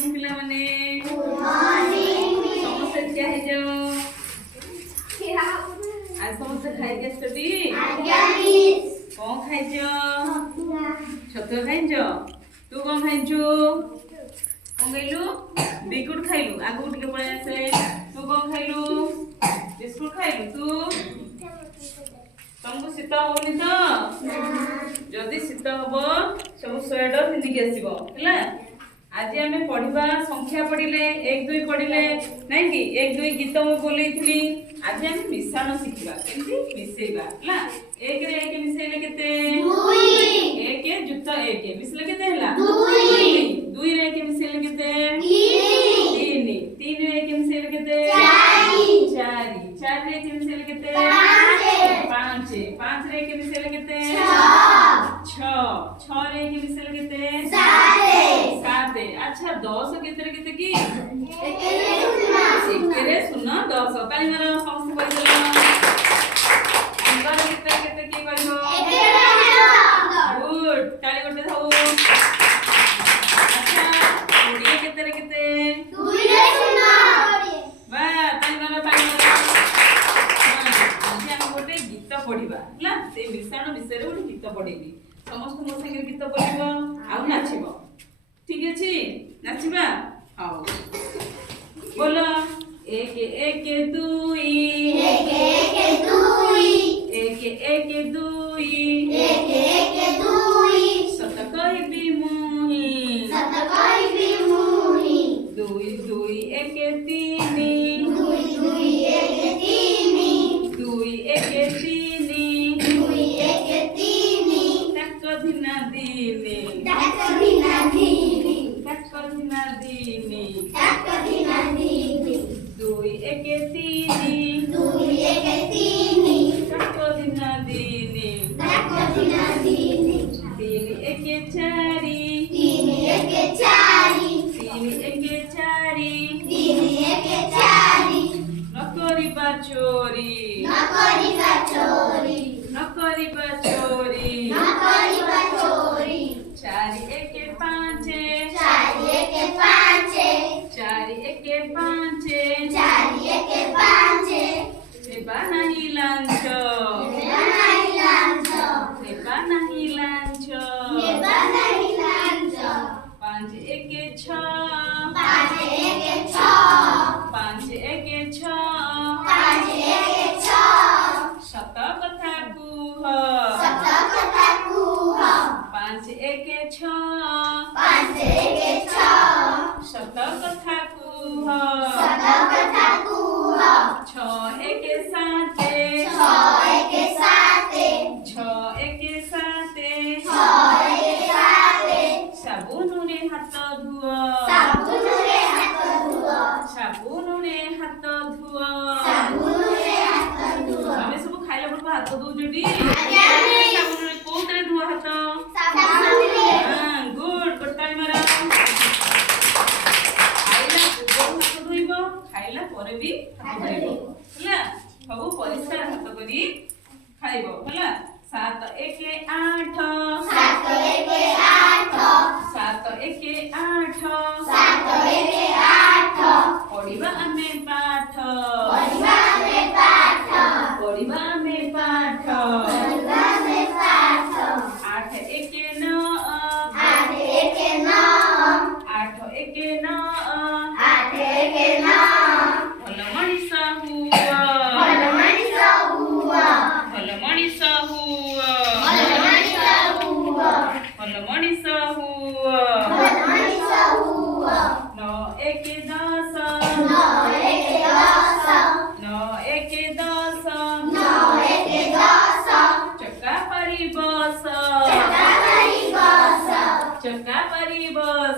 Morning पिला माने good morning समस्त क्या है जो आज समस्त खाइ के स्टडी आज्ञा मिस कौन खाइ जो छतुआ खाइ जो तू कौन खाइ जो कौन खाइलु बिस्कुट खाइलु आगु टिके पळे आसे तू कौन खाइलु बिस्कुट खाइलु तू तुमको शीत होनी तो जदि शीत हम सब स्वेटर पिंधिक आसो है। आज आम पढ़ा संख्या पढ़ले 1 2 पढ़ले नाई कि 1 2 गीत मुझे बोलती आज आम मिश्रण शिखा केमती मिसेबा है। 1 रे 1 मिसेले केते 1 जुक्त 1 मिसले केते हला 2 रे 1 मिसेले केते 3 3 रे 1 मिसेले केते 4 4 रे 1 मिसेले केते 5 5 रे 1 मिसेले केते 6 6 रे 1 मिसेले केते 7 अच्छा 10 केते केते की 1 रे 0 10 ताली मारो समस्त कहि देलो 15 केते केते की कहियो 1 रे गुड ताली गोटे थाउ अच्छा 20 केते केते 2 रे 0 वाह ताली मारो आज हम गोटे गीत पढ़िबा हला से मिश्रण विषय रे गोटे गीत पढ़ेबी समस्त मो संगे गीत पढ़िबो आ नाचिबो ठीक अछि नाचिबा हां बोलो 1 1 2 1 1 2 1 1 2 1 1 2 सत कहबी मुही 2 2 1 3 2 2 1 3 2 1 3 ताको धिना दिने 2 1 3 ताको धिना दिने 3 1 4 नकरिबा चोरी 4 1 5 4 1 5 नेबा नहीं लांच 5 1 6 5 1 6 सत कथा कुह 5 1 6 सत कथा कुह 6 1 7 साबुन रे हाथ धुआ हमें सब खाइला पर हाथ धो जोडी साबुन रे कोतरे धुआ हाथ हां गुड कोताई मारा खाइला पूर्व हाथ धोइबो खाइला परे भी हाथ धोइबो हला सब परिष्कार हाथ करी खाइबो हला 7 1 8 7 1 8 पढ़िबा आमे पाठ 8 1 9 भल मनीषा हुआ भल मनीषा हुआ 9 1 10 चक्का परी बस